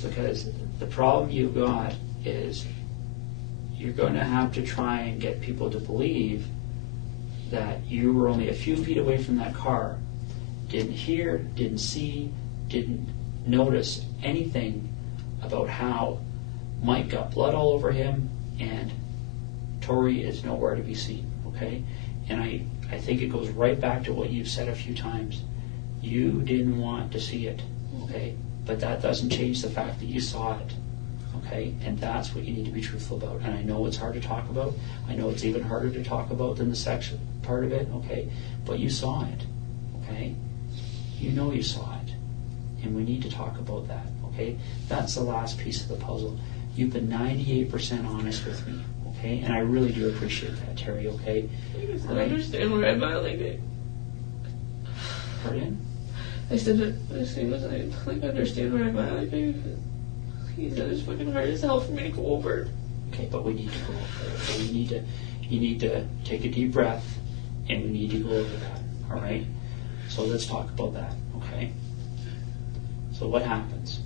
because the problem you've got is you're going to have to try and get people to believe that you were only a few feet away from that car, didn't hear, didn't see, didn't notice anything about how Mike got blood all over him and Tori is nowhere to be seen, okay? And I think it goes right back to what you've said a few times. You didn't want to see it, okay? But that doesn't change the fact that you saw it, okay? And that's what you need to be truthful about. And I know it's hard to talk about. I know it's even harder to talk about than the sex part of it, okay? But you saw it, okay? You know you saw it. And we need to talk about that, okay? That's the last piece of the puzzle. You've been 98% honest with me, okay? And I really do appreciate that, Terry, okay? I just don't understand where I'm at, like, Pardon? I said, as soon as I, like, understand where I'm at, like, he said it's fucking hard as hell for me to go over. Okay, but we need to go over it. So you need to take a deep breath, and we need to go over that, all right? So let's talk about that, okay? So what happens?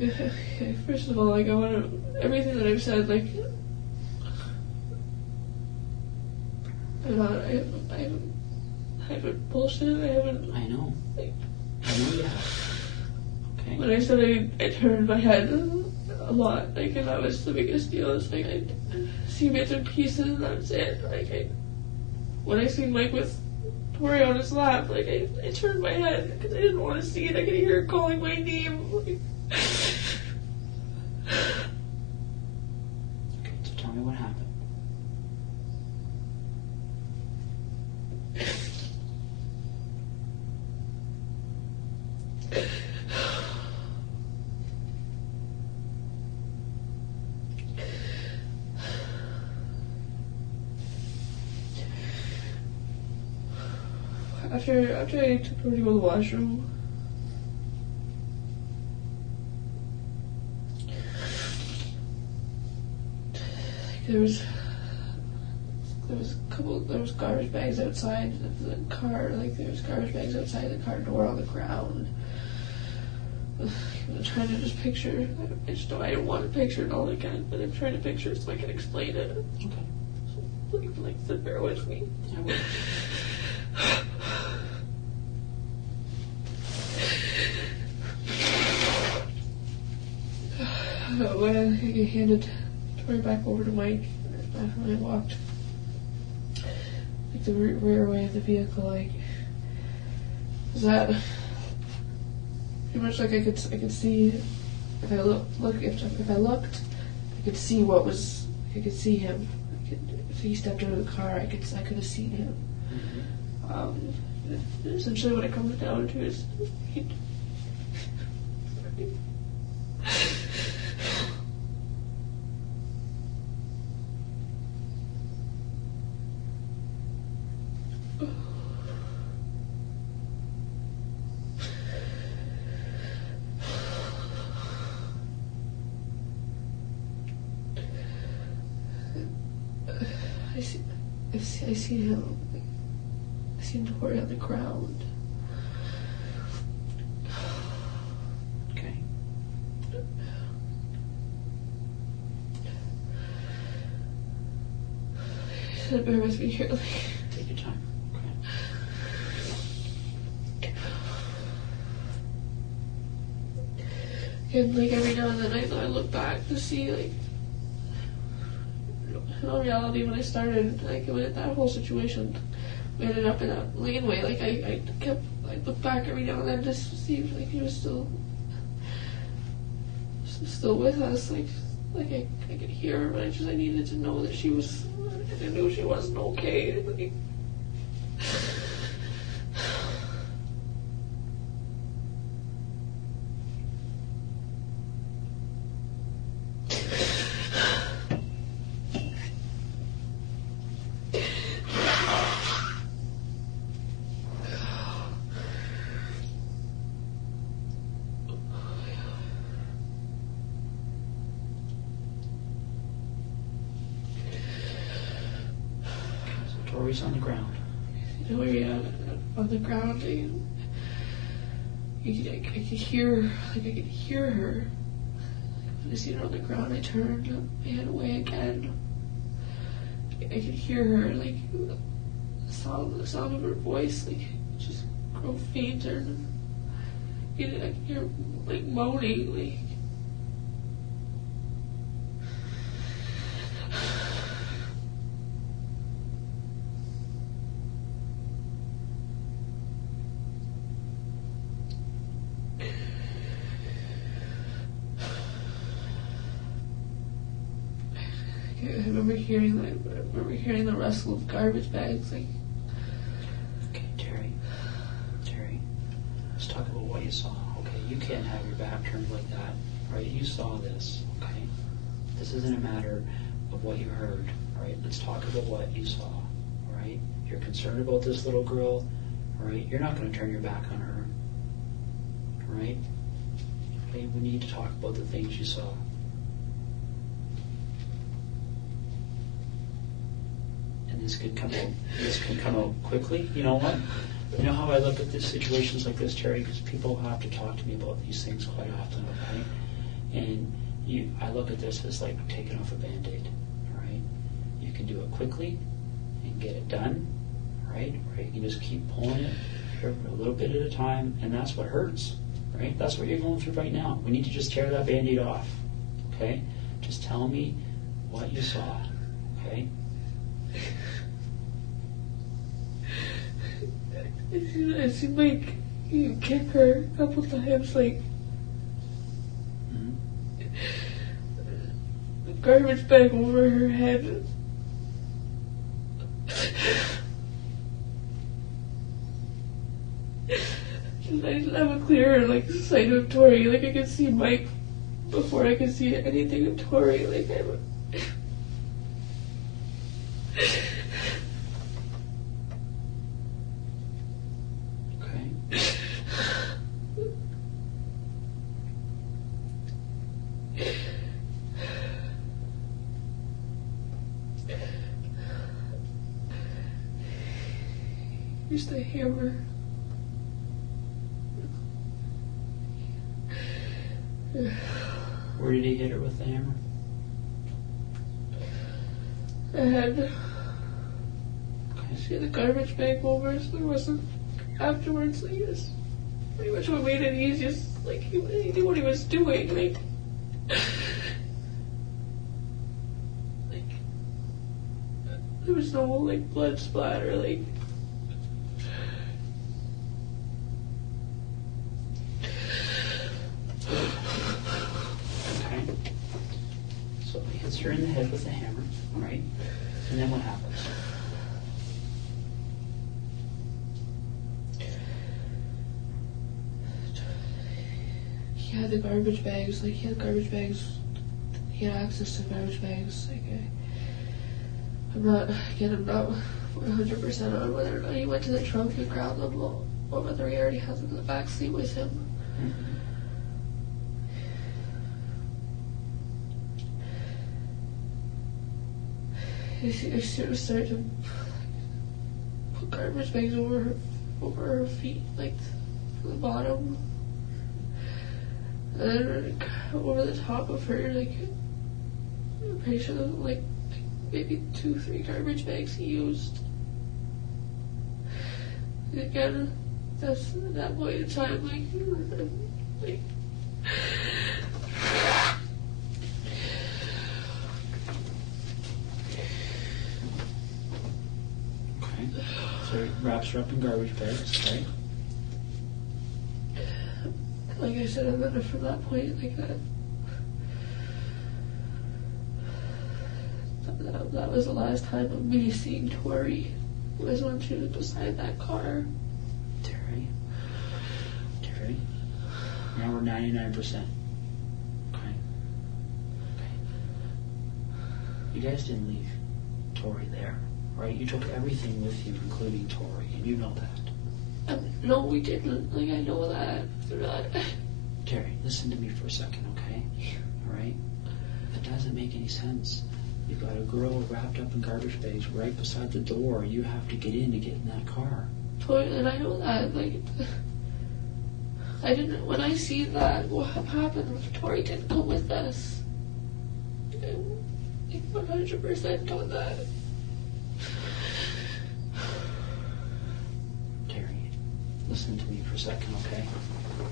Okay, first of all, like, I want to, everything that I've said, like, I haven't bullshit, I know. Like, I know you have. Okay. When I said I turned my head a lot, like, and that was the biggest deal. It's like, I see bits and pieces, and that's it. Like, when I seen Mike with Tori on his lap, like, I turned my head because I didn't want to see it. I could hear her calling my name. Like, Okay, so tell me what happened. After I took her to go to the washroom, there was garbage bags outside the car, like there was garbage bags outside the car door on the ground. I'm trying to just picture, I just know I don't want to picture it all again, but I'm trying to picture it so I can explain it. Okay. So, like, so bear with me. I will. When I handed Tori back over to Mike, when I walked like the rear way of the vehicle, like, is that pretty much like I could see if I if I looked, I could see what was, I could see him. If he stepped out of the car, I could have seen him. Mm-hmm. Essentially, what it comes down to is I see him. I see Tori on the ground. Okay. So bear with me here. Take your time. Okay. And like every now and then I look back to see, like, in all reality, when I started, like, when that whole situation, we ended up in a laneway. Like, I looked back every now and then just to see if, like, he was still with us. Like I could hear her, but I needed to know that she was, I knew she wasn't okay. Like, Tori's on the ground. Tori on the ground, and I could hear, like I could hear her. When I seen her on the ground, I turned my head away again. I could hear her, like the sound of her voice, like just grow fainter. I could hear like moaning, like. I remember hearing the rustle of garbage bags, like. Okay, Terri, let's talk about what you saw. Okay, you can't have your back turned like that, right? You saw this, okay? This isn't a matter of what you heard, all right? Let's talk about what you saw, all right? You're concerned about this little girl, all right? You're not going to turn your back on her, all right? Okay, we need to talk about the things you saw. This could come out quickly. You know what? You know how I look at situations like this, Terri, because people have to talk to me about these things quite often, okay? And I look at this as like taking off a Band-Aid, all right? You can do it quickly and get it done, right? Or you can just keep pulling it for a little bit at a time, and that's what hurts, right? That's what you're going through right now. We need to just tear that Band-Aid off, okay? Just tell me what you saw, okay? I seemed like you kick her a couple times, like a garbage bag over her head. I didn't have a clear sight of Tori. Like I could see Mike before I could see anything of Tori. Like here's the hammer. Where did he hit her with the hammer? And she had the garbage bag over, so there wasn't afterwards. Like this, pretty much what made it easiest. Like he knew what he was doing. Like there was no blood splatter. Like. Her in the head with the hammer, right? And then what happens? He had the garbage bags. He had garbage bags. He had access to garbage bags. I'm not 100% on whether or not he went to the trunk and grabbed them, or whether he already has them in the back seat with him. Mm-hmm. I started to put garbage bags over her feet, from the bottom, and then over the top of her, I'm pretty sure there was maybe 2-3 garbage bags he used. And again, that's at that point in time, So it wraps her up in garbage bags, right? Like I said, and then from that point, that was the last time of me seeing Tori. Was when she was beside that car. Terri, now we're 99%. Okay. You guys didn't leave Tori there. Right, you took everything with you, including Tori, and you know that. No, we didn't. I know that. Terri, listen to me for a second, okay? All right? That doesn't make any sense. You've got a girl wrapped up in garbage bags right beside the door. You have to get in to get in that car. Totally, and I know that. Like, I didn't. When I see that, what happened? Tori didn't come with us. I 100% on that. Terry, listen to me for a second, okay?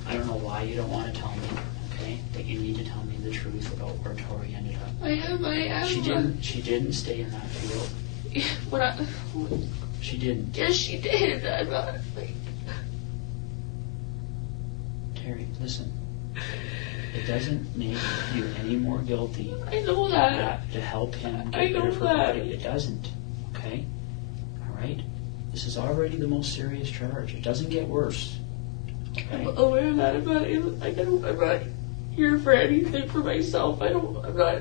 I don't know why you don't want to tell me, okay? But you need to tell me the truth about where Tori ended up. I am. She didn't stay in that field. She didn't. Yes, she did. I'm not, like... Terry, listen. It doesn't make you any more guilty. I know that. To help him get I rid know of her that. body. It doesn't. Okay? Alright? This is already the most serious charge. It doesn't get worse. Okay? I'm aware of that. I'm not here for anything for myself. I'm not...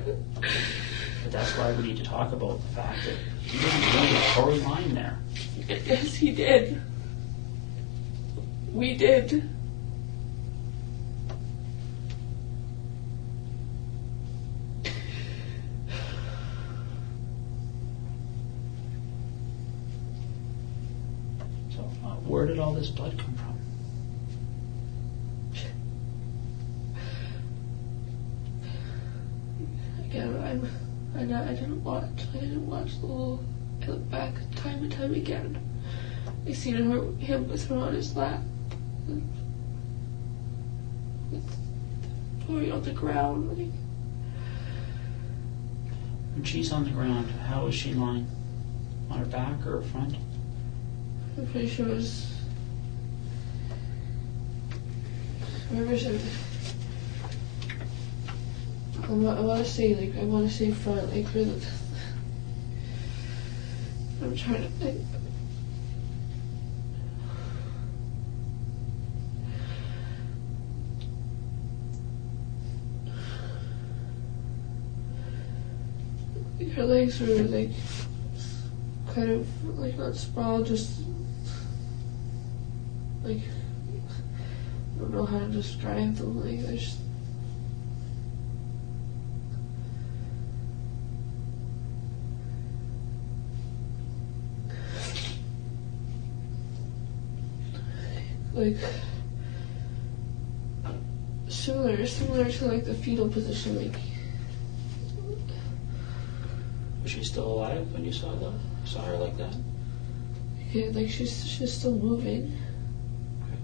But that's why we need to talk about the fact that he didn't leave Tori lying there. Yes, he did. We did. So, where did all this blood come from? Again, I didn't watch the whole... I look back time and time again. I seen him with her on his lap. With Tori on the ground. Like, When she's on the ground, how is she lying? On her back or her front? I'm pretty sure it was... I want to say front, like for the... I'm trying to think. Her legs were like kind of like not sprawled, just like I don't know how to describe them. Like they're just like similar to like the fetal position, like. Was she still alive when you saw her like that? Yeah, like she's still moving. Okay.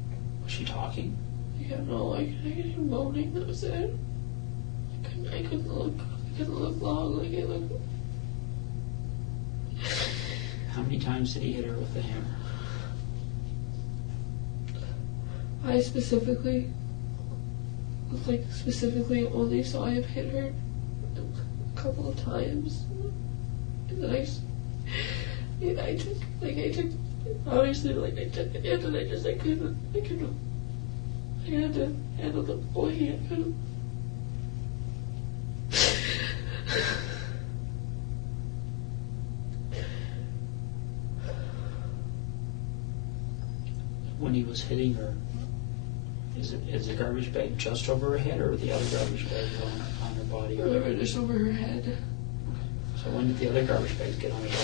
Was she talking? I don't know, like I could hear moaning. That was it. I couldn't look long. Like it looked. How many times did he hit her with the hammer? I specifically only saw him hit her a couple of times. And then I took obviously I took it in and I couldn't I had to handle the boy. I couldn't. When he was hitting her, is the garbage bag just over her head, or the other garbage bags on her body? Or just over her head. Okay. So when did the other garbage bags get on her body?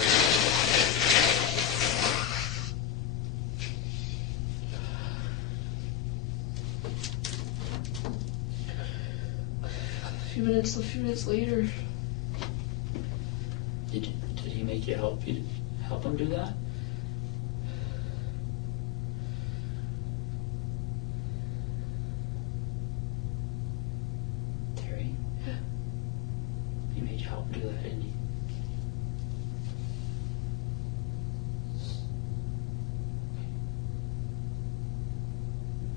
A few minutes later. Did he make you help him do that? Terry? Yeah. He made you help him do that, didn't he?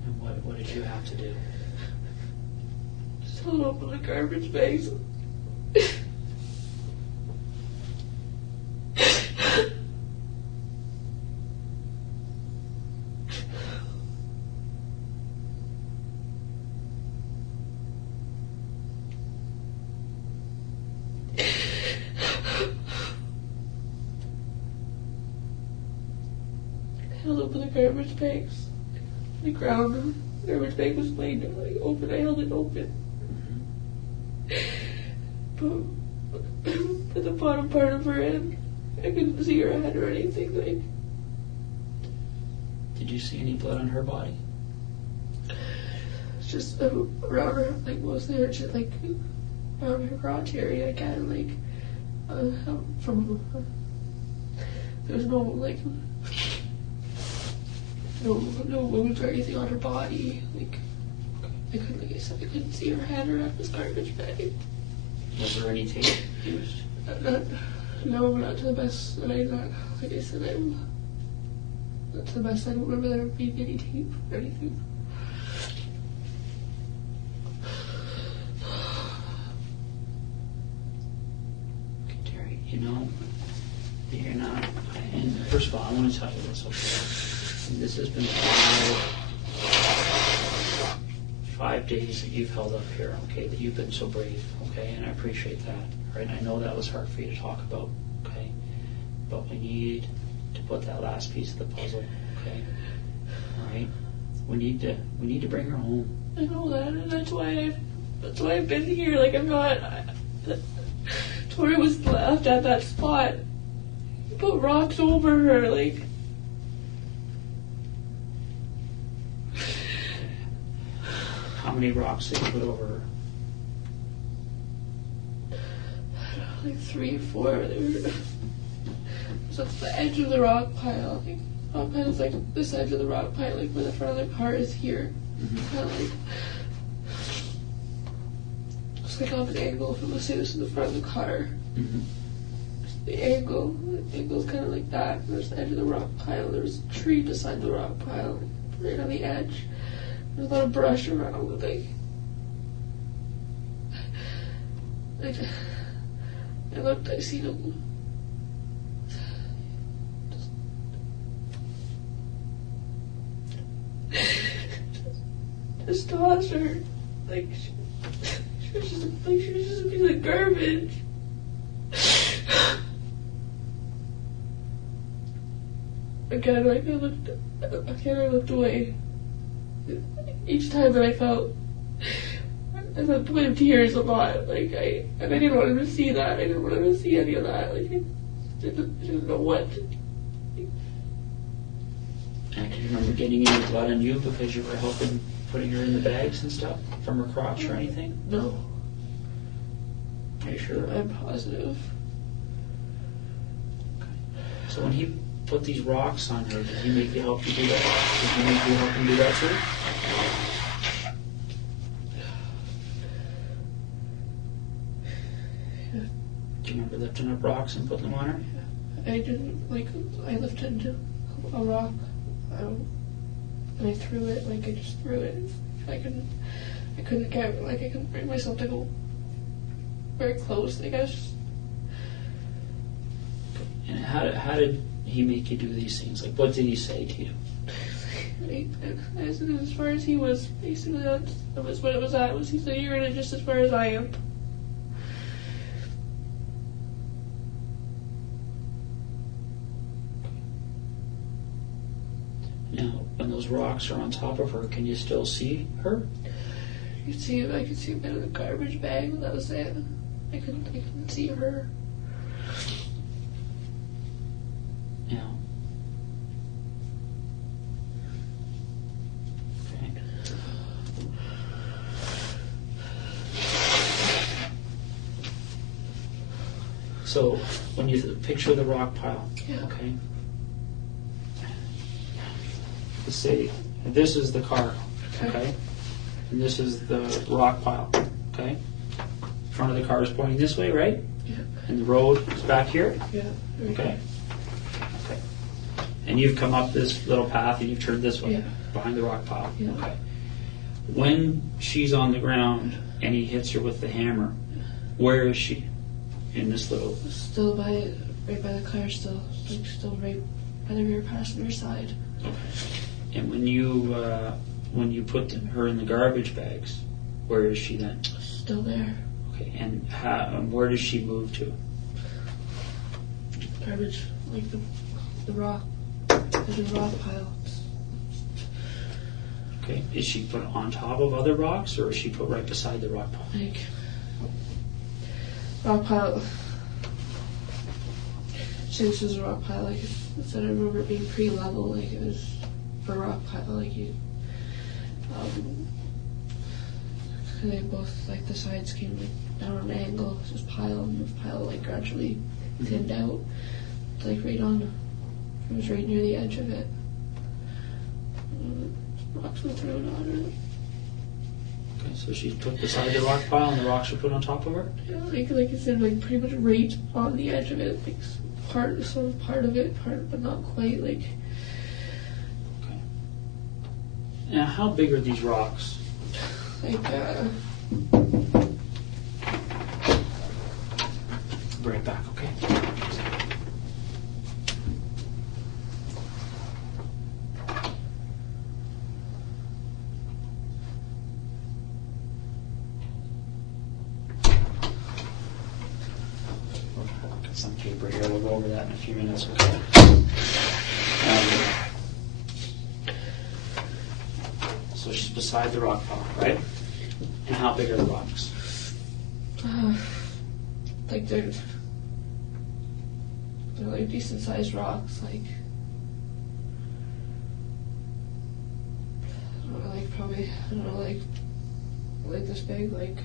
And what did you have to do? Just hold open the garbage bags. Held open the garbage bags. The ground, the garbage bag was laid open. I held it open. But at the bottom part of her head. I couldn't see her head or anything. Like, did you see any blood on her body? it's just around her, like mostly her, just like around her crotch area, kind of like from. There's no like no wounds or anything on her body. Like like I said, I couldn't see her head or this garbage bag. Was there any tape used? No, not to the best that I not. Like I said, not to the best. I don't remember there being any tape or anything. Okay, Terry, you know, you're not. And first of all, I want to tell you this, okay? This has been 5 days that you've held up here, okay? That you've been so brave, okay? And I appreciate that, right? I know that was hard for you to talk about, okay? But we need to put that last piece of the puzzle, okay? All right? We need to bring her home. I know that, and that's why I've been here. Like, I'm not. Tori was left at that spot. He put rocks over her, like. How many rocks did you put over her? Like 3 or 4. So it's the edge of the rock pile. Like, rock pile is like this edge of the rock pile, like where the front of the car is here. Mm-hmm. Kind of like. It's like off an angle. If I'm gonna say this in the front of the car. Mm-hmm. The angle's kind of like that. There's the edge of the rock pile. There's a tree beside the rock pile, right on the edge. There's a lot of brush around. Like I looked. I seen him. Just tossed her. Like she was just a piece of garbage. Again, I looked away. Each time that I felt at the point of tears a lot, like I didn't want him to see that. I didn't want him to see any of that. Like I didn't know what. And do you remember getting any blood on you because you were helping putting her in the bags and stuff from her crotch or anything? No. Are you sure? I'm positive. Okay. So when he put these rocks on her, did he make you help you do that? Did he make you help him do that too? Yeah. Do you remember lifting up rocks and putting them on her? I didn't, I lifted a rock, and I threw it, I just threw it. I couldn't bring myself to go very close, I guess. And how did he make you do these things? Like, what did he say to you? As far as he was, basically, that was what it was at. He said, you're in it just as far as I am. Now, when those rocks are on top of her, can you still see her? I could see a bit of the garbage bag, that was it. I couldn't see her. Now, okay. So, when you picture the rock pile, yeah. Okay, let's say this is the car, okay, and this is the rock pile, okay. Front of the car is pointing this way, right? Yeah. And the road is back here. Yeah. Okay. Okay. And you've come up this little path and you've turned this way, yeah. Behind the rock pile. Yeah. Okay. When she's on the ground and he hits her with the hammer, where is she? In this little. Still right by the car. Still right by the rear passenger side. Okay. And when you put her in the garbage bags, where is she then? Still there. Okay. And where does she move to? Garbage, like the rock, the rock pile. Okay. Is she put on top of other rocks, or is she put right beside the rock pile? Like rock pile. say this is a rock pile. Like, instead I remember it being pretty level. Like, it was for a rock pile. Like, you, they both, like, the sides came like down on an angle. It was pile, and the pile like gradually thinned out, like right on. It was right near the edge of it. Rocks were thrown on her. Okay, so she took beside the rock pile and the rocks were put on top of her? Yeah, like I said, like pretty much right on the edge of it, like part of it, but not quite, like. Okay. Now, how big are these rocks? Like, Bring it back, okay? Got some paper here. We'll go over that in a few minutes, okay? So she's beside the rock pile, right? And how big are the rocks? like they're like decent sized rocks, like I don't know, like probably like this big, like. Do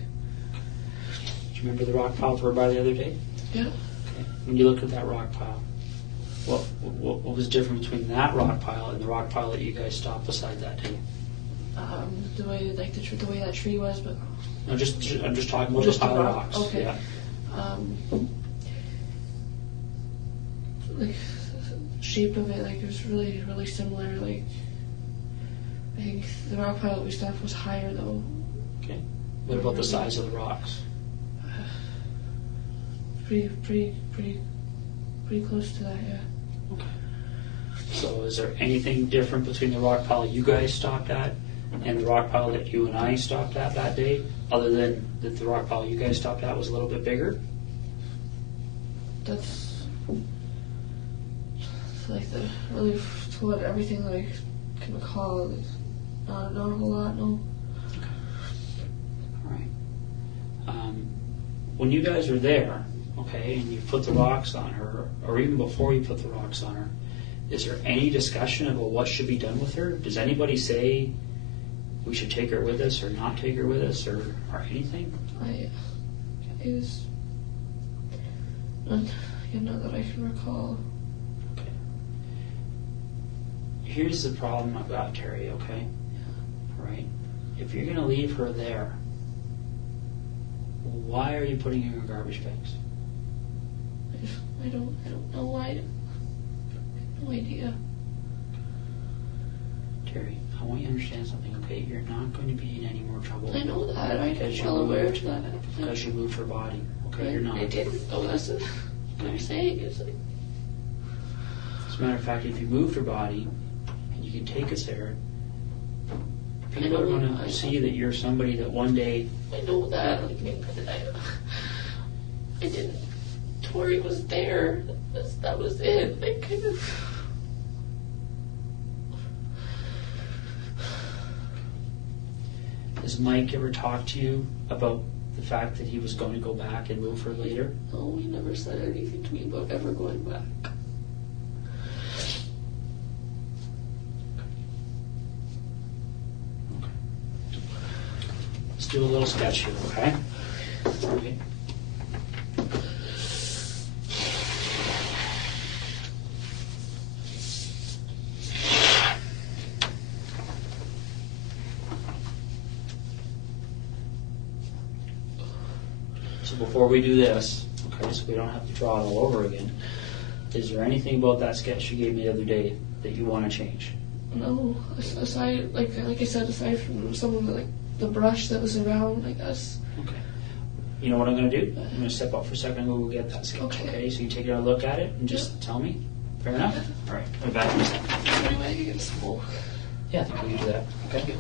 you remember the rock pile for by the other day? Yeah. Okay. When you looked at that rock pile, what was different between that rock pile and the rock pile that you guys stopped beside that day? The way the way that tree was, but. No, I'm just talking about Just the pile of rock. rocks. Okay. Yeah. Like shape of it, like it was really, really similar. Like I think the rock pile that we stopped was higher though. Okay. What about the size of the rocks? Pretty close to that, yeah. Okay. So is there anything different between the rock pile you guys stopped at and the rock pile that you and I stopped at that day, other than that the rock pile you guys stopped at was a little bit bigger? That's like the really to what everything that I can recall. Like, not a whole lot, no. Okay. All right. When you guys were there, okay, and you put the rocks on her, or even before you put the rocks on her, is there any discussion about what should be done with her? Does anybody say we should take her with us or not take her with us or anything? It was not that I can recall. Okay. Here's the problem I've got, Terry, okay? Right? If you're going to leave her there, why are you putting her in garbage bags? I don't know why. I have no idea. Terry, I want you to understand something, okay? You're not going to be in any more trouble. I know that. I'm because well aware of that. Because you moved her body, okay? You're not. I didn't. Oh, that's what I'm saying. Is like. As a matter of fact, if you moved her body and you can take us there, people are going to see that you're somebody that one day. I know that. I didn't. Tori was there. That was it. I kind of. Has Mike ever talked to you about the fact that he was going to go back and move her later? No, he never said anything to me about ever going back. Okay. Let's do a little sketch here, okay? Okay. So before we do this, okay, so we don't have to draw it all over again, is there anything about that sketch you gave me the other day that you want to change? No, aside, like I said, aside from some of the brush that was around, I guess. Okay. You know what I'm going to do? I'm going to step up for a second and we'll go get that sketch, okay? So you take a look at it and just tell me. Fair enough? All right. I'll be back in a second. Anyway, you get smoke. Yeah, I think we can do that. Okay.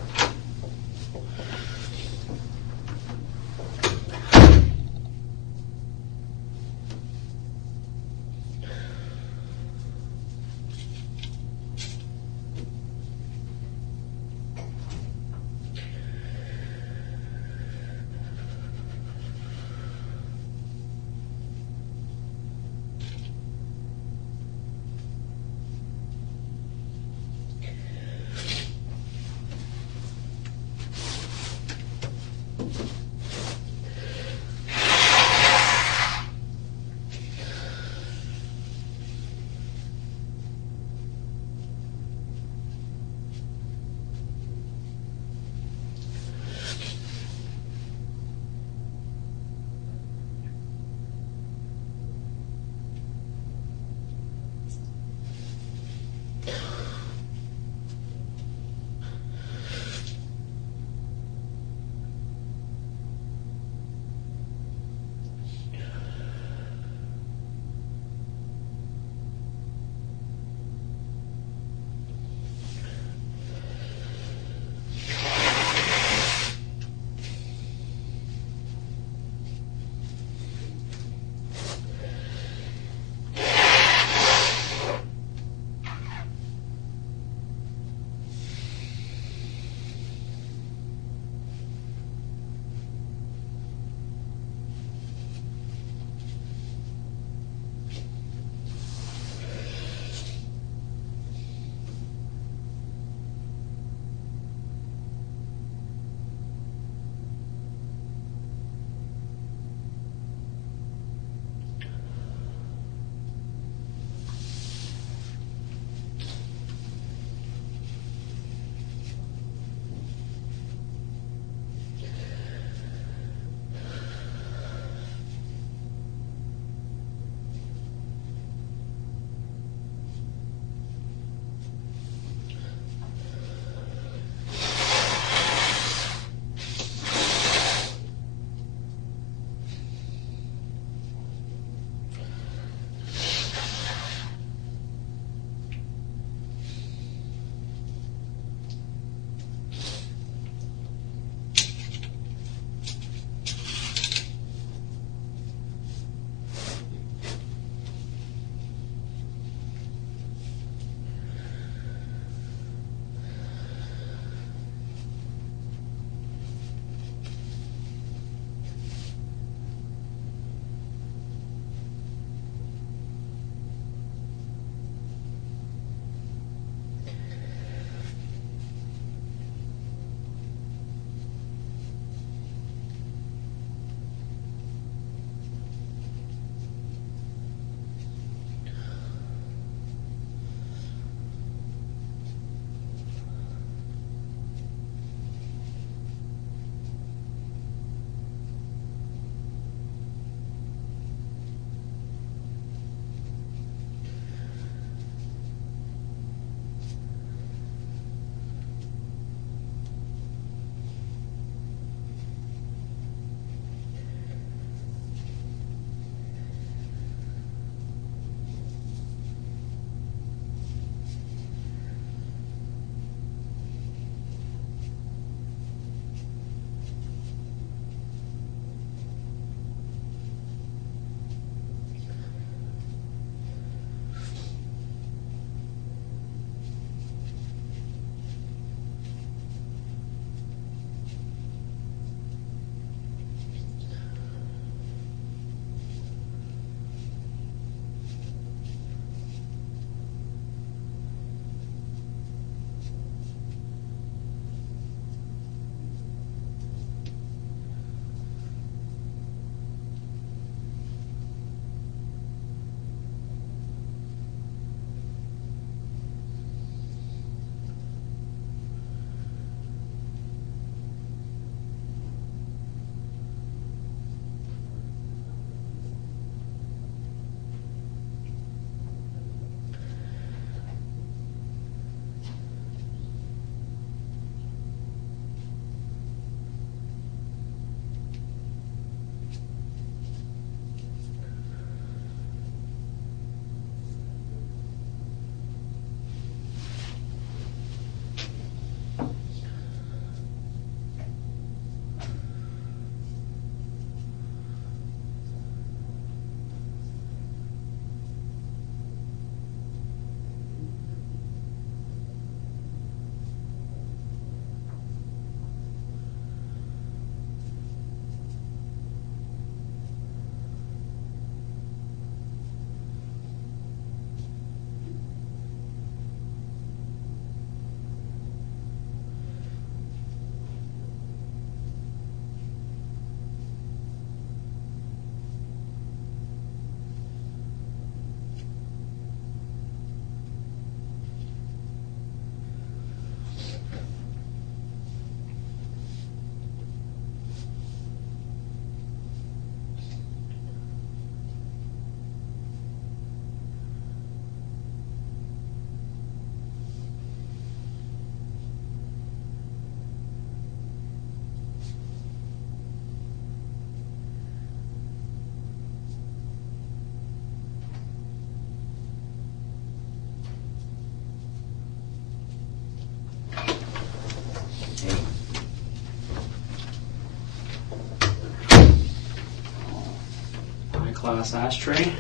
class ashtray.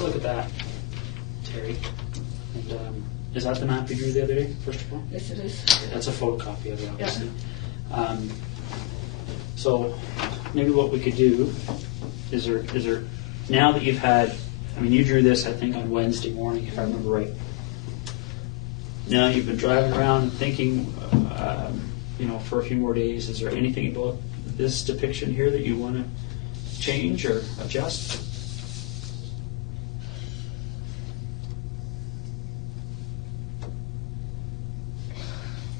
Look at that, Terry. And, is that the map you drew the other day, first of all? Yes, it is. That's a photocopy of it, obviously. Yeah. So maybe what we could do is there now that you've had, I mean, you drew this, I think, on Wednesday morning, if I remember right. Now you've been driving around and thinking, for a few more days. Is there anything about this depiction here that you want to change or adjust?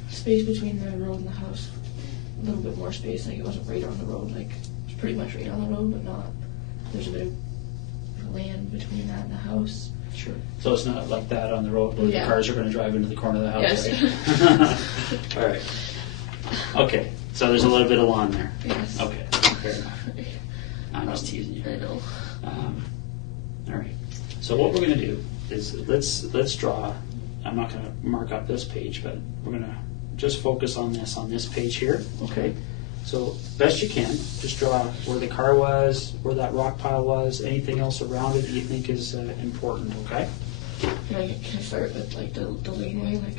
Space between the road and the house. A little bit more space, like it wasn't right on the road, like it was pretty much right on the road, but not. There's a bit of land between that and the house. Sure. So it's not like that on the road where the cars are going to drive into the corner of the house, yes. Right? All right. Okay. So there's a little bit of lawn there. Yes. Okay. Fair enough. I'm just teasing you. I know. All right. So what we're going to do is let's draw. I'm not going to mark up this page, but we're going to just focus on this page here. Okay. So best you can, just draw where the car was, where that rock pile was, anything else around it that you think is important. Okay. Can I start with like the laneway, like?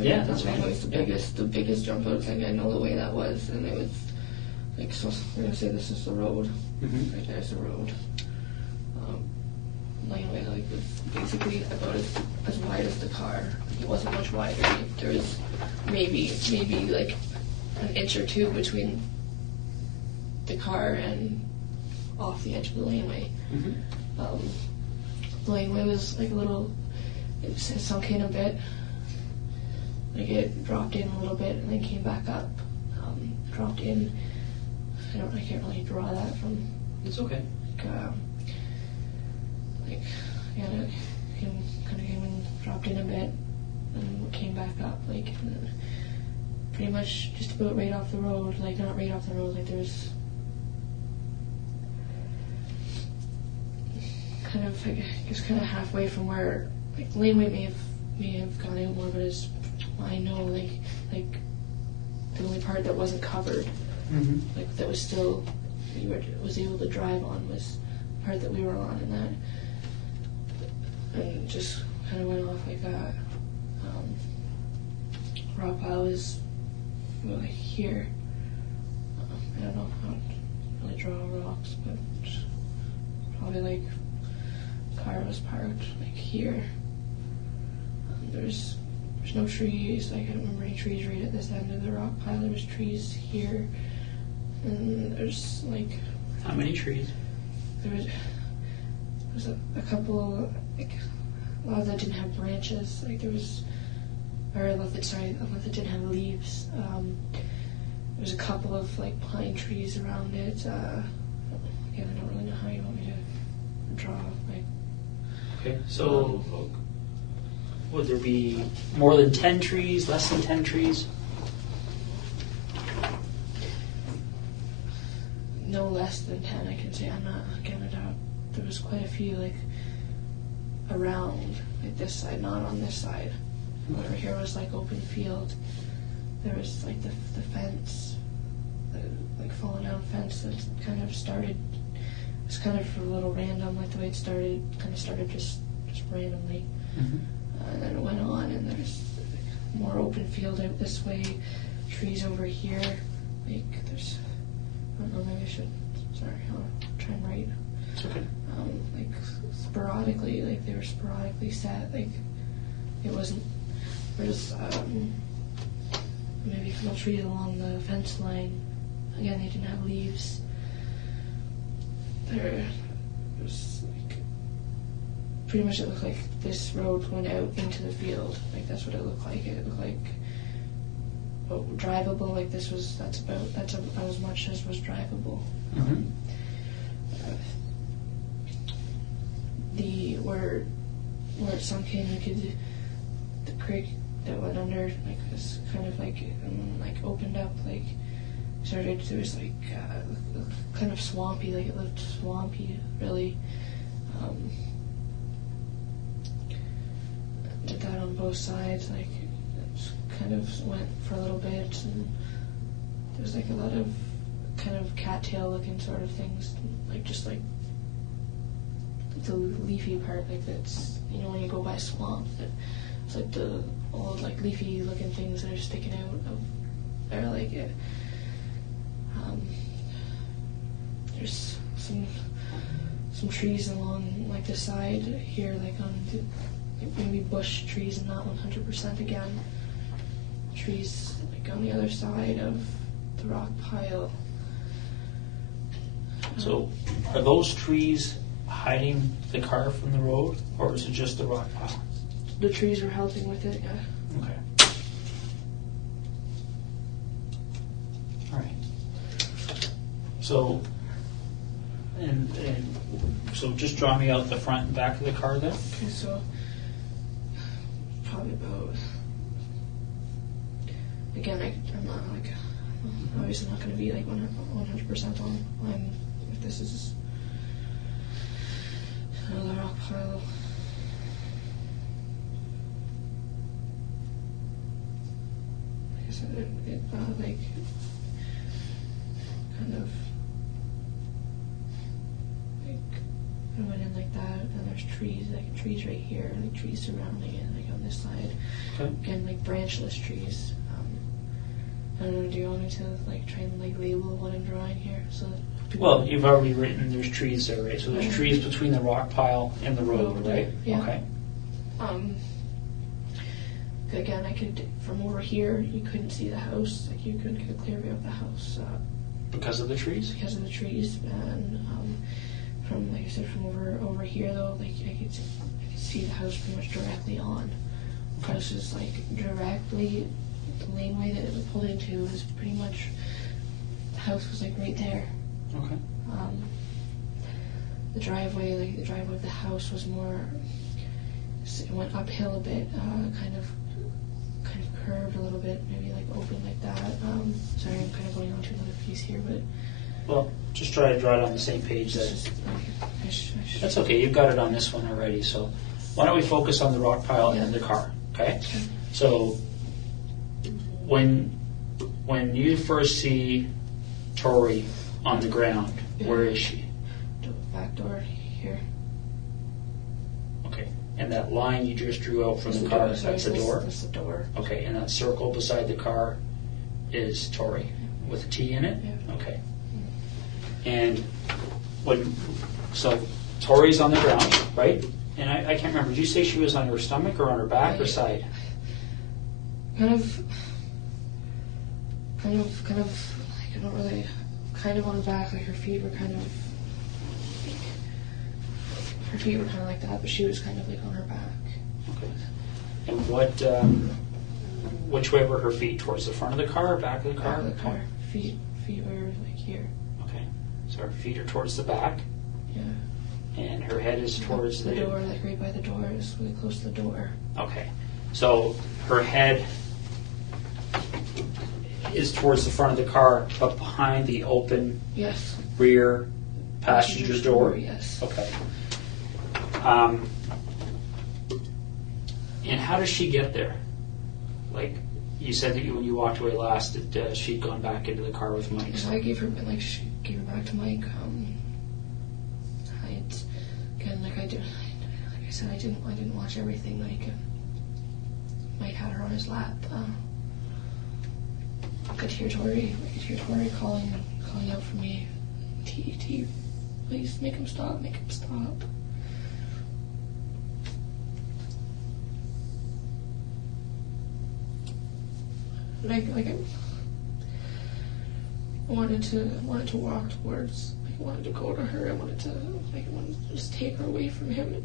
Yeah, that's fine. That was the biggest jump out. Like I know the way that was, and it was like so. We're gonna say this is the road. Mm-hmm. Right there's the road. Laneway like was basically about as wide as the car. It wasn't much wider. There was maybe like an inch or two between the car and off the edge of the laneway. Mm-hmm. The laneway was like a little. It sunk in a bit. Like it dropped in a little bit and then came back up. Dropped in. I can't really draw that from. It's okay. It kind of came and dropped in a bit and came back up. Like pretty much just about right off the road. Like not right off the road. Like there's kind of just kind of halfway from where like the laneway may have gone out more, but as I know, like the only part that wasn't covered, mm-hmm. like that was still was able to drive on was the part that we were on, and just kind of went off like that. Rock pile was like here. I don't know how to really draw rocks, but probably like car was parked like here. There's no trees. Like I don't remember any trees right at this end of the rock pile. There was trees here, and there's like. How many trees? There was a couple. Like a lot of that didn't have branches. Like there was, or a lot that didn't have leaves. There was a couple of like pine trees around it. Again, I don't really know how you want me to draw. Like. Okay, so. Would there be more than 10 trees, less than 10 trees? No less than 10, I can say. I'm not getting it out. There was quite a few, like, around, like this side, not on this side. Over here was, like, open field. There was, like, the fence, like, fallen down fence that kind of started, it was kind of a little random, like, the way it started, kind of started just randomly. Mm-hmm. And then it went on, and there's more open field out this way, trees over here. Like there's, I don't know, maybe I should. Sorry, I'll try and write. It's okay. Like sporadically, like they were sporadically set. Like it wasn't. There's maybe a couple trees along the fence line. Again, they didn't have leaves. There was like. Pretty much it looked like this road went out into the field. Like that's what it looked like. It looked like drivable. Like that's about as much as was drivable. Mm-hmm. Where where it sunk in, you could the creek that went under like was kind of like opened up, like started. There was like kind of swampy, like it looked swampy, really. Did that on both sides, like it kind of went for a little bit, and there was like a lot of kind of cattail looking sort of things, like just like the leafy part, like that's, you know, when you go by swamp, it's like the old like leafy looking things that are sticking out of there, like it. There's some trees along like the side here, like on the, like maybe bush trees and not 100% again. Trees like on the other side of the rock pile. So, are those trees hiding the car from the road, or is it just the rock pile? The trees were helping with it, yeah. Okay. All right. So, and so just draw me out the front and back of the car then. Okay, so probably about, again, I'm not like, obviously not going to be like 100% on. If this is another rock pile. Like I said, it like kind of like I went in like that, and there's trees, like trees right here, like trees surrounding it, like on this side. Okay. Again, like branchless trees. I don't know, do you want me to like try and like label what I'm drawing here? So Well, you've already written there's trees there, right? So there's trees between the rock pile and the road, right? Yeah. Okay. Again, I could, from over here, you couldn't see the house. Like, you couldn't get a clear view of the house. Because of the trees? Because of the trees. And from, like I said, from over here, though, like, I could see the house pretty much directly on. The house is, like, directly, the laneway that it pulled into was pretty much, the house was, like, right there. Okay. The driveway of the house was more, it went uphill a bit, kind of curved a little bit, maybe like open like that. Sorry, I'm kind of going on to another piece here, but well, just try to draw it on the same page. That's okay. You've got it on this one already. So why don't we focus on the rock pile and the car? Okay. So when you first see Tori on the ground, where is she? Back door here. Okay. And that line you just drew out from the car, that's the door? That's the door. Okay, and that circle beside the car is Tori with a T in it? Yeah. Okay. And so Tori's on the ground, right? And I can't remember, did you say she was on her stomach or on her back or side? Kind of, like, I don't really, kind of on the back, like her feet were kind of like that, but she was kind of like on her back. Okay. And which way were her feet? Towards the front of the car or back of the car? Back of the car. Feet were like here. Okay. So her feet are towards the back? Yeah. And her head is towards the door, like right by the door, is really close to the door. Okay. So her head is towards the front of the car, but behind the open rear passenger door? Yes. Okay. And how does she get there? Like, you said that when you walked away last, that she'd gone back into the car with Mike. So I gave her, like, she gave her back to Mike. Like I said, I didn't watch everything. Like, Mike had her on his lap. I could hear Tori calling out for me. T, please make him stop. I wanted to walk towards. I wanted to go to her. I wanted to just take her away from him. And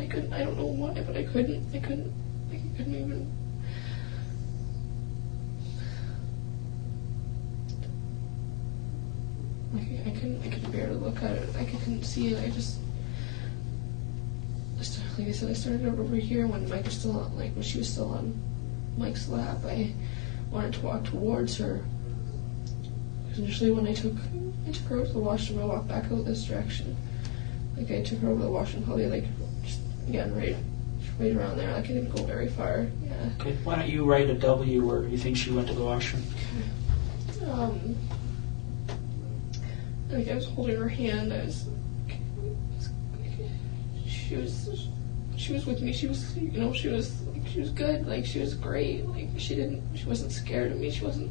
I couldn't. I don't know why, but I couldn't. I couldn't even. I couldn't bear to look at it. I couldn't see it. like I said, I started over here when Mike was still on, when she was still on Mike's lap. I wanted to walk towards her. Because initially when I took her over to the washroom, I walked back out this direction. Like I took her over to the washroom, probably like just again right around there. Like I didn't go very far. Yeah. Okay. Why don't you write a W where you think she went to the washroom? Like I was holding her hand. She was with me. She was good. Like she was great. Like she wasn't scared of me. She wasn't.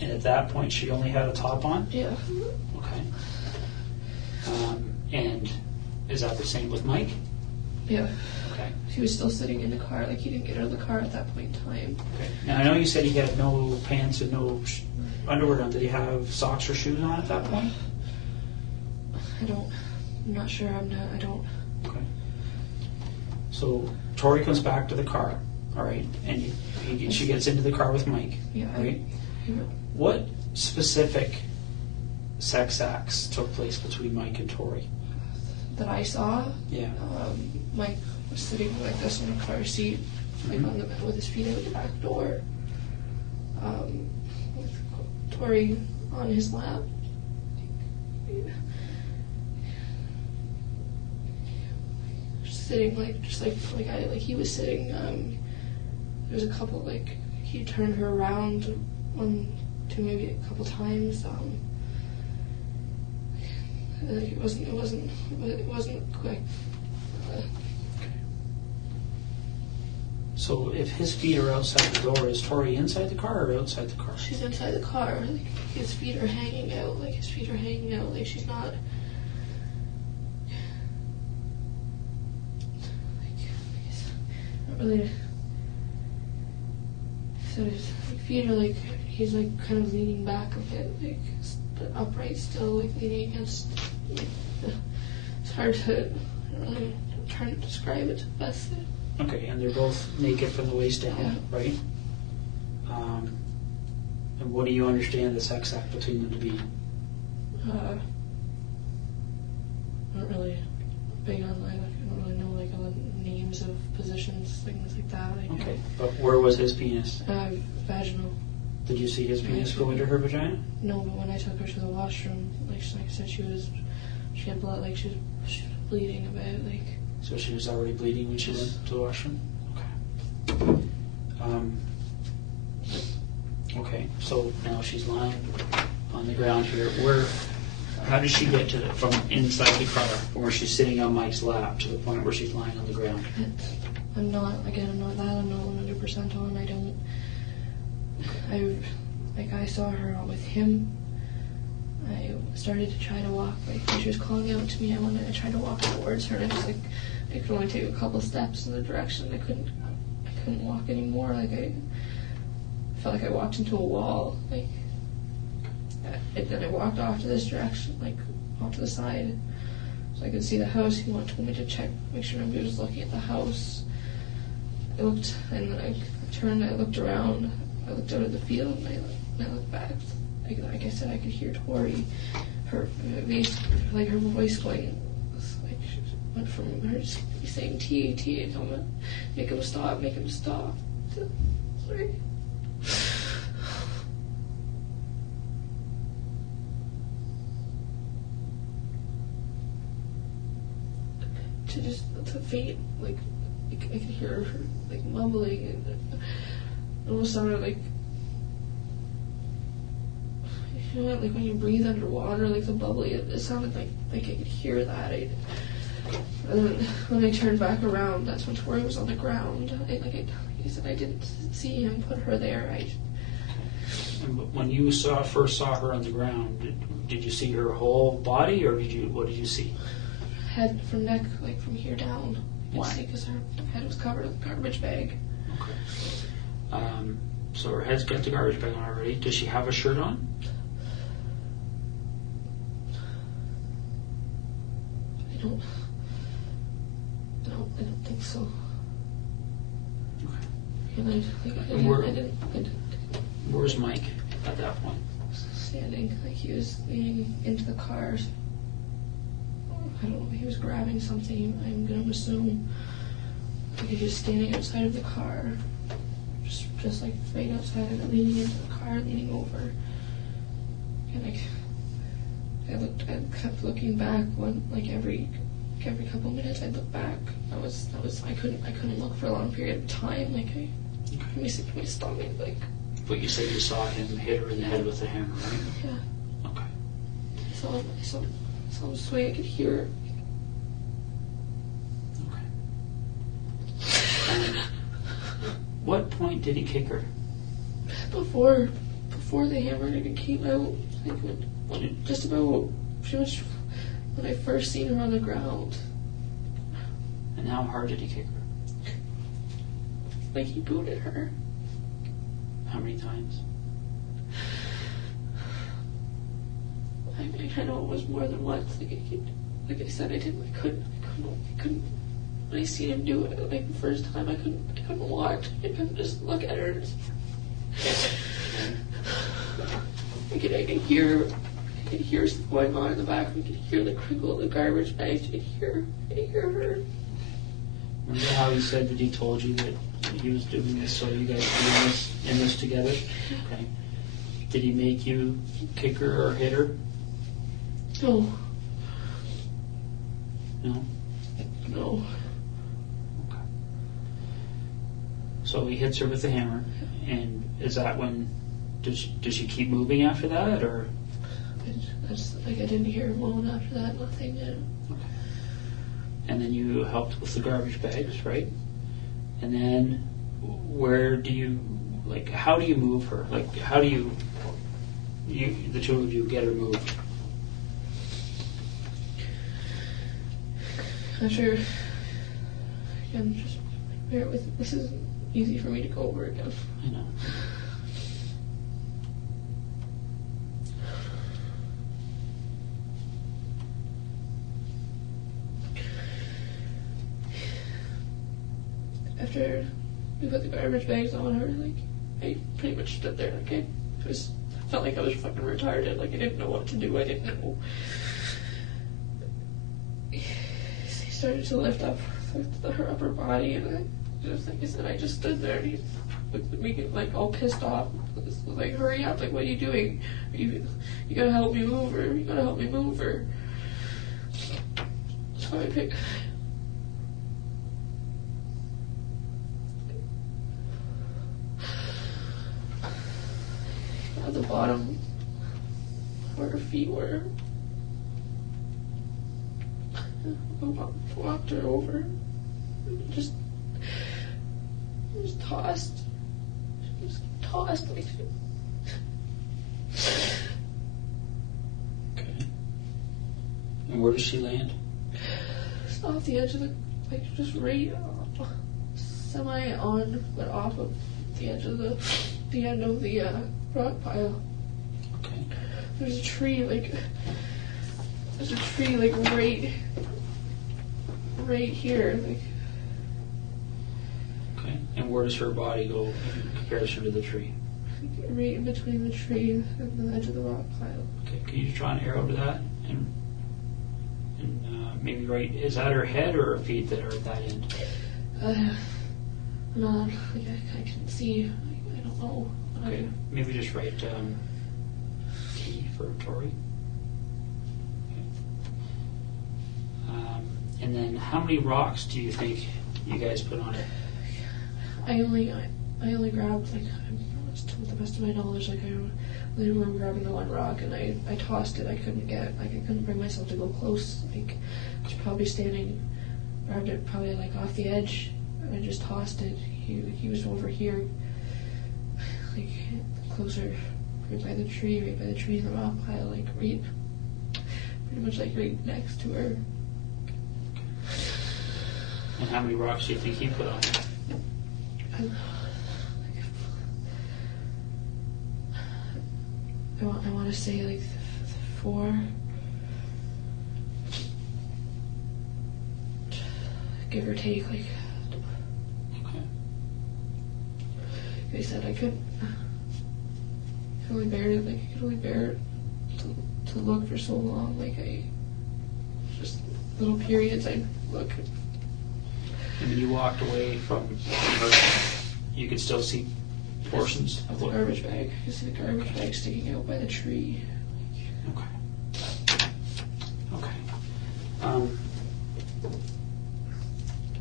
And at that point, she only had a top on? Yeah. Okay. And is that the same with Mike? Yeah. Okay. He was still sitting in the car. Like he didn't get out of the car at that point in time. Okay. Now I know you said he had no pants and no underwear on. Did he have socks or shoes on at that point? I'm not sure. I don't. Okay. So Tori comes back to the car, all right, and she gets into the car with Mike, yeah, right? What specific sex acts took place between Mike and Tori? That I saw? Yeah. Mike was sitting like this in a car seat, like on the with his feet out the back door, with Tori on his lap. Sitting like he was sitting. There was a couple he turned her around maybe a couple times. It wasn't quick. So if his feet are outside the door, is Tori inside the car or outside the car? She's inside the car. His feet are hanging out. Like she's not. Really, so his feet are he's kind of leaning back a bit, but upright still, leaning against. It's hard to really try to describe it best. Okay, and they're both naked from the waist down, yeah. Right? And what do you understand the sex act between them to be? Not really big on I don't really know all the names of positions, things like that. Okay, but where was his penis? Vaginal. Did you see his penis go into her vagina? No, but when I took her to the washroom, like I said, she had blood, she was bleeding a bit, So she was already bleeding when she went to the washroom? Okay. Okay, so now she's lying on the ground here. How did she get from inside the car, from where she's sitting on Mike's lap, to the point where she's lying on the ground? I'm not 100% on. I saw her with him. I started to try to walk, when she was calling out to me, I tried to walk towards her, and I could only take a couple steps in the direction. I couldn't walk anymore. I felt like I walked into a wall. And then I walked off to this direction, off to the side, so I could see the house. He told me to check, make sure nobody was looking at the house. I looked, and then I turned, I looked around, I looked out at the field, and I looked back. Like I said, I could hear Tori, her voice going, went from her just saying T, and tell me, make him stop. Sorry. To faint, I could hear her mumbling, and it almost sounded when you breathe underwater, the bubbly. It sounded like I could hear that. And then when I turned back around, that's when Tori was on the ground. I said, I didn't see him put her there. And when you first saw her on the ground, did you see her whole body, or what did you see? Head from neck, from here down. Why? Because her head was covered with a garbage bag. Okay. So her head's got the garbage bag on already. Does she have a shirt on? I don't think so. Okay. And I didn't. Where's Mike at that point? Standing, he was leaning into the car. I don't know, he was grabbing something, I'm gonna assume. Like he was standing outside of the car, just like right outside of it, leaning into the car, leaning over. And I kept looking back like every couple minutes I'd look back. I couldn't look for a long period of time. Like my stomach, like. But you said you saw him hit her in the head with a hammer, right? Yeah. Okay. I saw him sway. I could hear it. Okay. And what point did he kick her? Before the hammer even came out, like when just about pretty much when I first seen her on the ground. And how hard did he kick her? Like he booted her. How many times? I know it was more than once. Like I said, I couldn't. When I seen him do it, like the first time, I couldn't watch. I couldn't just look at her. I could hear something going on in the back. I could hear the crinkle of the garbage bags. I could hear her. Remember how he said that he told you that he was doing this so you guys were in this together? Okay. Did he make you kick her or hit her? No. No? No. Okay. So he hits her with the hammer, and is that when, does she keep moving after that, or? I didn't hear a moan after that, nothing. Yeah. Okay. And then you helped with the garbage bags, right? And then where do you, like, how do you move her? Like, how do you the two of you get her moved? After, again, just bear with me. This isn't easy for me to go over again. I know. After we put the garbage bags on her, like, I pretty much stood there, like, I felt like I was fucking retarded, like, I didn't know what to do, I didn't know. He started to lift up her upper body, and just like I said, I just stood there, and he looked at me, like, all pissed off, like, hurry up, like, what are you doing? You gotta help me move her, you gotta help me move her. So I picked... at the bottom where her feet were. I walked her over. Just tossed. Just tossed like. Okay. And where does she land? Just off the edge of the, like, just right semi on, but off of the edge of the end of the rock pile. Okay. There's a tree like right here, like. Okay. And where does her body go in comparison to the tree? Right in between the tree and the edge of the rock pile. Okay. Can you draw an arrow to that? And maybe right, is that her head or her feet that are at that end? No, like I can see. I don't know. Okay. Maybe just write T for Tori. Okay. And then how many rocks do you think you guys put on it? I only grabbed, like, to the best of my knowledge, like, I only remember grabbing the one rock, and I tossed it. I couldn't bring myself to go close. Like, I was probably grabbed it probably like off the edge, and I just tossed it. He was over here, like, closer, right by the tree in the rock pile, like, pretty much like right next to her. And how many rocks do you think he put on it? I want to say like 4. Give or take, like. Okay. Like I said, I could only bear it to look for so long. Like just little periods. I look. And when you walked away from her, you could still see portions of the garbage bag. You see the garbage bag sticking out by the tree. Okay. Okay.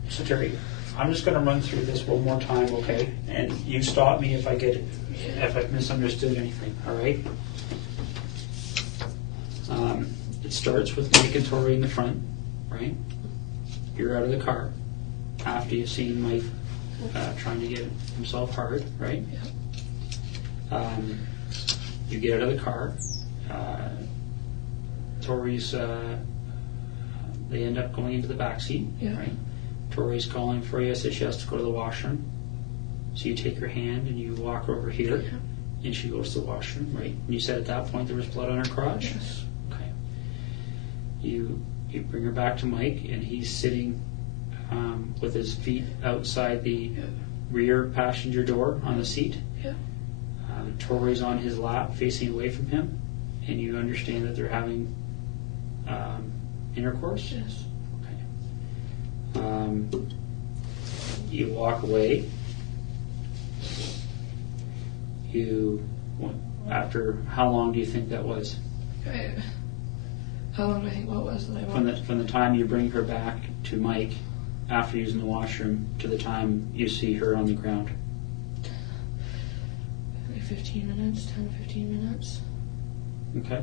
So Terry, I'm just going to run through this one more time, okay? And you stop me if I get it, if I've misunderstood anything. All right. It starts with Mike and Tori in the front, right? You're out of the car after you've seen Mike trying to get himself hard, right? Yeah. You get out of the car. Tori's, they end up going into the back seat, yeah. right? Tori's calling for you, says she has to go to the washroom. So you take her hand and you walk over here, Yeah. and she goes to the washroom, right? And you said at that point there was blood on her crotch? Yes. Okay. You bring her back to Mike, and he's sitting with his feet outside the rear passenger door on the seat. Yeah. Tori's on his lap, facing away from him, and you understand that they're having intercourse? Yes. Okay. You walk away. After how long do you think that was? How long do I think what was that I walked? From the time you bring her back to Mike after using the washroom to the time you see her on the ground? Like 15 minutes, 10 to 15 minutes. Okay.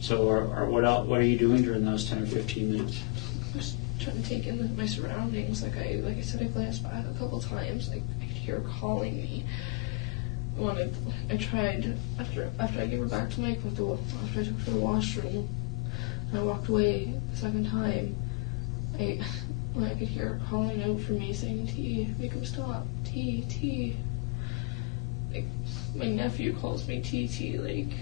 So what are you doing during those 10 or 15 minutes? Just trying to take in my surroundings. Like I said, I glanced back a couple times. Like I could hear her calling me. I tried after I gave her back to Mike after I took her to the washroom and I walked away the second time. I could hear her calling out for me, saying, "T, make him stop. T." Like my nephew calls me T. Like.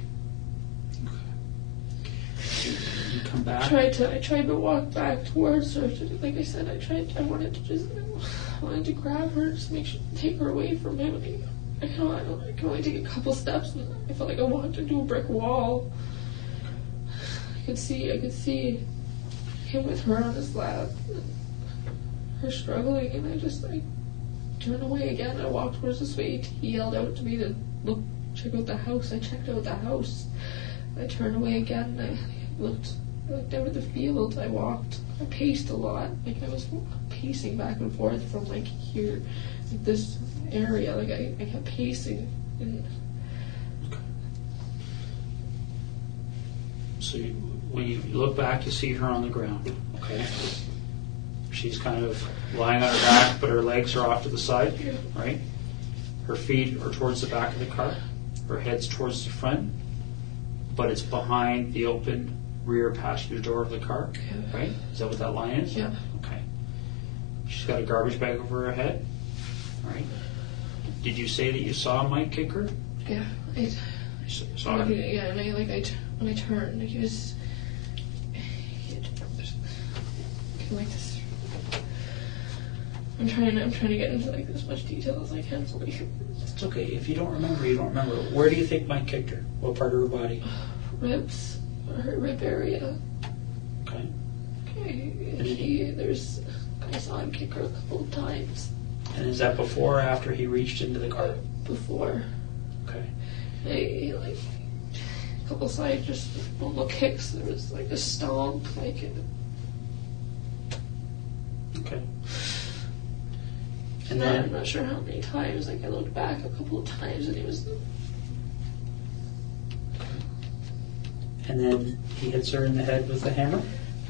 You come back. I tried to walk back towards her. Like I said, I wanted to grab her, just take her away from him. I can only take a couple steps, and I felt like I walked into a brick wall. I could see him with her on his lap, and her struggling, and I turned away again. I walked towards the way. He yelled out to me to check out the house. I checked out the house. I turned away again, and I looked over the field. I paced a lot. Like I was pacing back and forth from like here, like this area. Like I kept pacing. And okay. So when you look back, you see her on the ground. Okay. She's kind of lying on her back, but her legs are off to the side, right? Her feet are towards the back of the car. Her head's towards the front, but it's behind the open rear passenger door of the car, right? Is that what that line is? Yeah. Okay. She's got a garbage bag over her head, right? Did you say that you saw Mike kick her? Yeah, I saw her. Yeah, and when I turned, he was like this. I'm trying to get into like as much detail as I can. So it's okay. If you don't remember, you don't remember. Where do you think Mike kicked her? What part of her body? Ribs, her rib area. Okay. I saw him kick her a couple of times. And is that before or after he reached into the car? Before. Okay. He like a couple side just normal kicks. There was like a stomp, like. Okay. And then I'm not sure how many times. Like I looked back a couple of times, and he was. And then he hits her in the head with a hammer?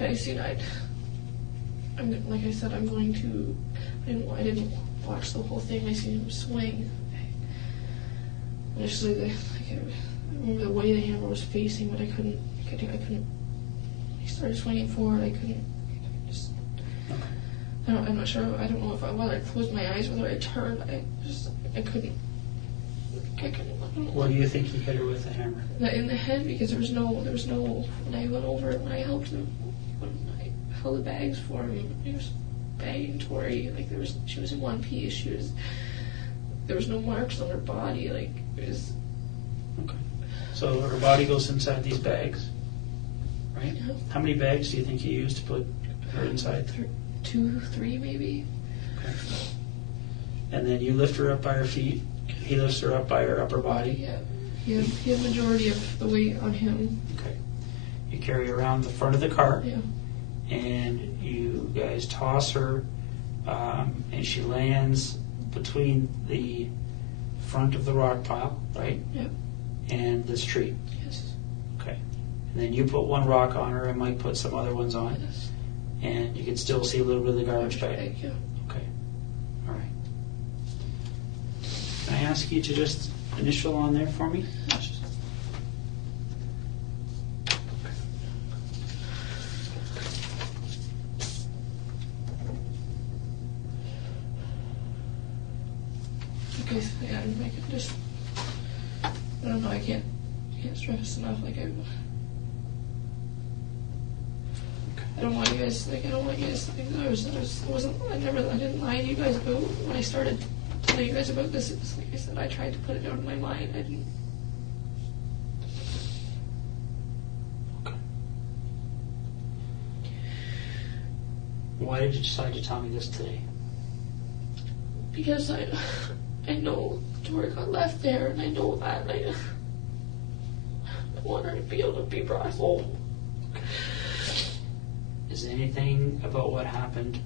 I seen like I said, I'm going to. I didn't watch the whole thing. I seen him swing. Initially, I remember the way the hammer was facing, but I couldn't. He started swinging forward. I couldn't. I'm not sure. I don't know whether I closed my eyes, whether I turned. I couldn't. What do you think he hit her with the hammer? In the head, because there was no. When I went over, when I helped him, when I held the bags for him, he was bagging Tori. Like she was in one piece. There was no marks on her body. Like it was. Okay. So her body goes inside these bags, right? Yeah. Yeah. How many bags do you think you used to put her inside? 2, 3 maybe. Okay. And then you lift her up by her feet. He lifts her up by her upper body. Yeah. He had majority of the weight on him. Okay. You carry her around the front of the car. Yeah. And you guys toss her, and she lands between the front of the rock pile, right? Yep. And this tree. Yes. Okay. And then you put one rock on her, and Mike put some other ones on. Yes. And you can still see a little bit of the garbage bag. Yeah. Okay. All right. Can I ask you to just initial on there for me? Okay, so yeah, I can just, I don't know, I can't stress enough, like I don't want you guys to think I didn't lie to you guys about when I started telling you guys about this. It's like I said, I tried to put it out of my mind. I didn't. Okay. Why did you decide to tell me this today? Because I know Tori got left there, and I know that, and I want her to be able to be brought home. Okay. Is there anything about what happened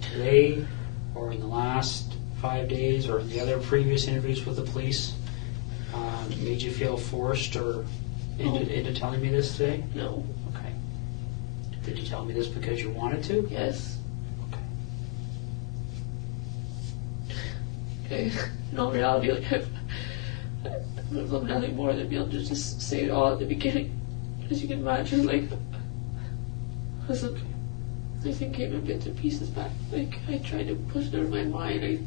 today, or in the last 5 days, or in the other previous interviews with the police, made you feel forced or into telling me this today? No. Okay. Did you tell me this because you wanted to? Yes. Okay. In all reality, like I would love nothing more than be able to just say it all at the beginning. As you can imagine, like, listen, everything came in bits and pieces back. Like, I tried to push it out of my mind. I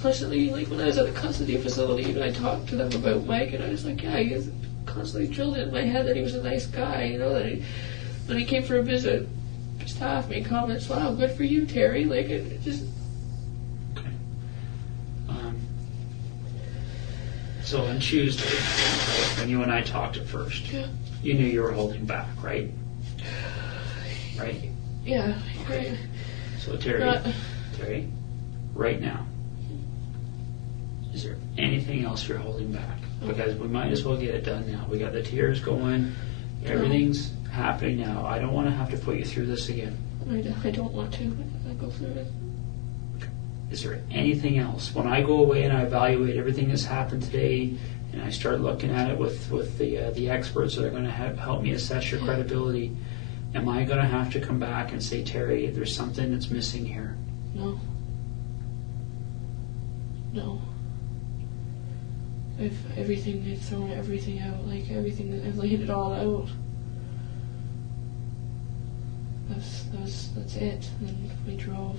constantly, like, when I was at the custody facility, I talked to them about Mike, and I was like, yeah, he was constantly drilled in my head that he was a nice guy, you know, that when he came for a visit, just half made comments, wow, good for you, Terry. Like, it just. So on Tuesday, when you and I talked at first, you knew you were holding back, right? Right? Yeah. Right. So Terry, right now, is there anything else you're holding back? Because we might as well get it done now. We got the tears going, everything's happening now. I don't want to have to put you through this again. I don't want to. I go through it. Is there anything else? When I go away and I evaluate everything that's happened today, and I start looking at it with the experts that are going to help me assess your credibility, am I going to have to come back and say, Terry, there's something that's missing here? No. I've thrown everything out, like everything. I've laid it all out. That's it. And we drove.